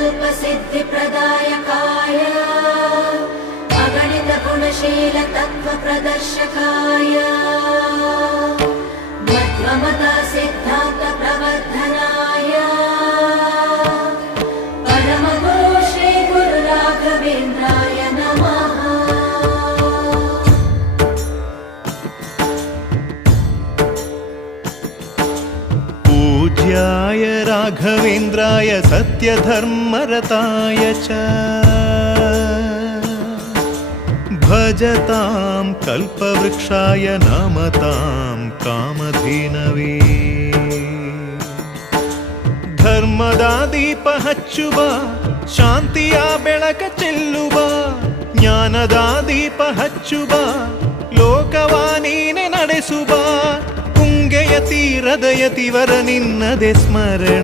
कल्पसिद्धिप्रदायकाय अगणितगुणशीलतत्त्वप्रदर्शकाय मध्वमता सिद्धान्तप्रवर्धनाय परमगुरु श्रीगुरुराघवेन्द्राय नमः। पूज्याय राघवेन्द्राय सत्यधर्मरताय च भजतां कल्पवृक्षाय नमतां कामधेनवे। ಧರ್ಮದ ದೀಪ ಹಚ್ಚುವ ಶಾಂತಿಯ ಬೆಳಕ ಚೆಲ್ಲುವ ಜ್ಞಾನದ ದೀಪ ಹಚ್ಚುವ ಲೋಕವ ನೀನೆ ನಡೆಸುವ ತುಂಗೆಯ ತೀರದ ಯತಿವರ ನಿನ್ನದೆ ಸ್ಮರಣ